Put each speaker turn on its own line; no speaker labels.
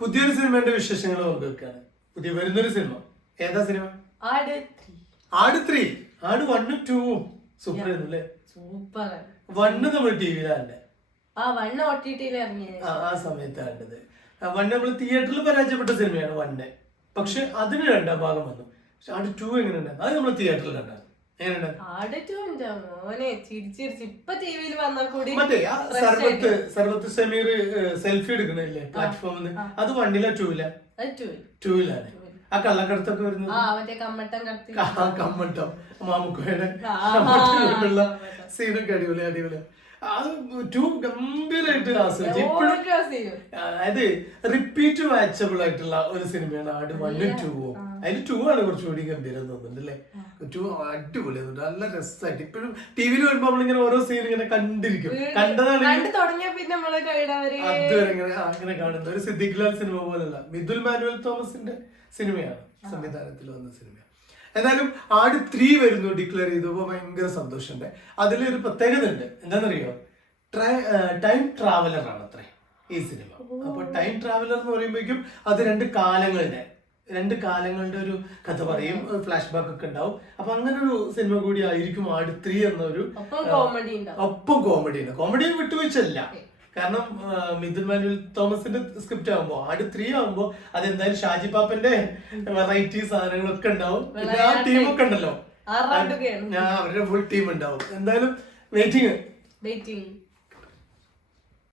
പുതിയൊരു സിനിമയുടെ വിശേഷങ്ങൾ പങ്കുവെക്കാണ് പുതിയ വരുന്നൊരു സിനിമ. ഏതാ സിനിമ?
ആട്
ആട് ത്രീ. ആട് വണ്ണും ടൂവും. സൂപ്പർ ആയിരുന്നു അല്ലേ
സൂപ്പർ.
വണ്ണ് നമ്മൾ ടി വിയിലാണ്
ആ വണ്ണ് ഒ ടി ടിയിൽ
ആ സമയത്താണ്ടത് സമയത്ത് വണ്ണ് നമ്മൾ തിയേറ്ററിൽ പരാജയപ്പെട്ട സിനിമയാണ് വണ്ണ്. പക്ഷെ അതിന് രണ്ടാം ഭാഗം വന്നു. പക്ഷെ ആട് ടു ഉണ്ടായിരുന്നു? അത് നമ്മൾ തിയേറ്ററിൽ കണ്ടാണ്
ടു
മറ്റേ ആ സർവത്ത് സമീർ സെൽഫി എടുക്കണില്ലേ പ്ലാറ്റ്ഫോമിൽ അത് വണ്ണില ടൂവില?
അത് ടൂ
വീലർ ആ കള്ളക്കടത്തൊക്കെ
വരുന്നു കമ്മട്ടം
മാമുക്കോയുടെ. സീനൊക്കെ അടിപൊളി അടിപൊളി. അത് ടു ഗംഭീരമായിട്ട് ആസ്വദിച്ചു ഇപ്പോഴും അതായത് റിപ്പീറ്റ് വാച്ചബിൾ ആയിട്ടുള്ള ഒരു സിനിമയാണ് ആട് വണ്ണും ടൂവും അതിന് ടൂ ആണ് കുറച്ചുകൂടി ഗംഭീരം തോന്നുന്നുണ്ട് അല്ലേ? ടൂ അടിപൊളി നല്ല രസമായിട്ട് ഇപ്പോഴും ടി വിയിൽ വരുമ്പോ നമ്മളിങ്ങനെ ഓരോ സീൻ ഇങ്ങനെ കണ്ടിരിക്കും. കണ്ടതാണ്
കണ്ടു തുടങ്ങിയ പിന്നെ നമ്മൾ കഴിയണവരെ
അതുവരെ ഇങ്ങനെ അങ്ങനെ കാണുന്ന ഒരു സിദ്ദിഖ് ലാൽ സിനിമ പോലല്ല. മിഥുൽ മാനുവൽ തോമസിന്റെ സിനിമയാണ്. സംവിധാനത്തിൽ വന്ന സിനിമ എന്തായാലും ആട് ത്രീ വരുന്നു ഡിക്ലെയർ ചെയ്തപ്പോൾ ഭയങ്കര സന്തോഷമുണ്ട്. അതിലൊരു പ്രത്യേകത ഉണ്ട് എന്താണെന്നറിയോ ടൈം ട്രാവലറാണ് അത്ര ഈ സിനിമ. അപ്പോൾ ടൈം ട്രാവലർ എന്ന് പറയുമ്പോഴേക്കും അത് രണ്ട് കാലങ്ങളുടെ രണ്ട് കാലങ്ങളുടെ ഒരു കഥ പറയും ഫ്ലാഷ് ബാക്ക് ഒക്കെ ഉണ്ടാവും. അപ്പൊ അങ്ങനെ ഒരു സിനിമ കൂടി ആയിരിക്കും ആട് ത്രീ എന്നൊരു
ഒപ്പം കോമഡി ഉണ്ടാവും.
ഒപ്പം കോമഡി ഉണ്ട്. കോമഡി വിട്ടുവീഴ്ചല്ല കാരണം മിഥുൻ മാനുവൽ തോമസിന്റെ സ്ക്രിപ്റ്റ് ആകുമ്പോ ആട് ത്രീ ആകുമ്പോ അതെന്തായാലും ഷാജി പാപ്പന്റെ വെറൈറ്റി സാധനങ്ങളൊക്കെ ഉണ്ടാവും. പിന്നെ ആ ടീമൊക്കെ ഉണ്ടല്ലോ. അവരുടെ ഫുൾ ടീം ഉണ്ടാവും. എന്തായാലും വെയിറ്റിംഗ്
വെയിറ്റിംഗ്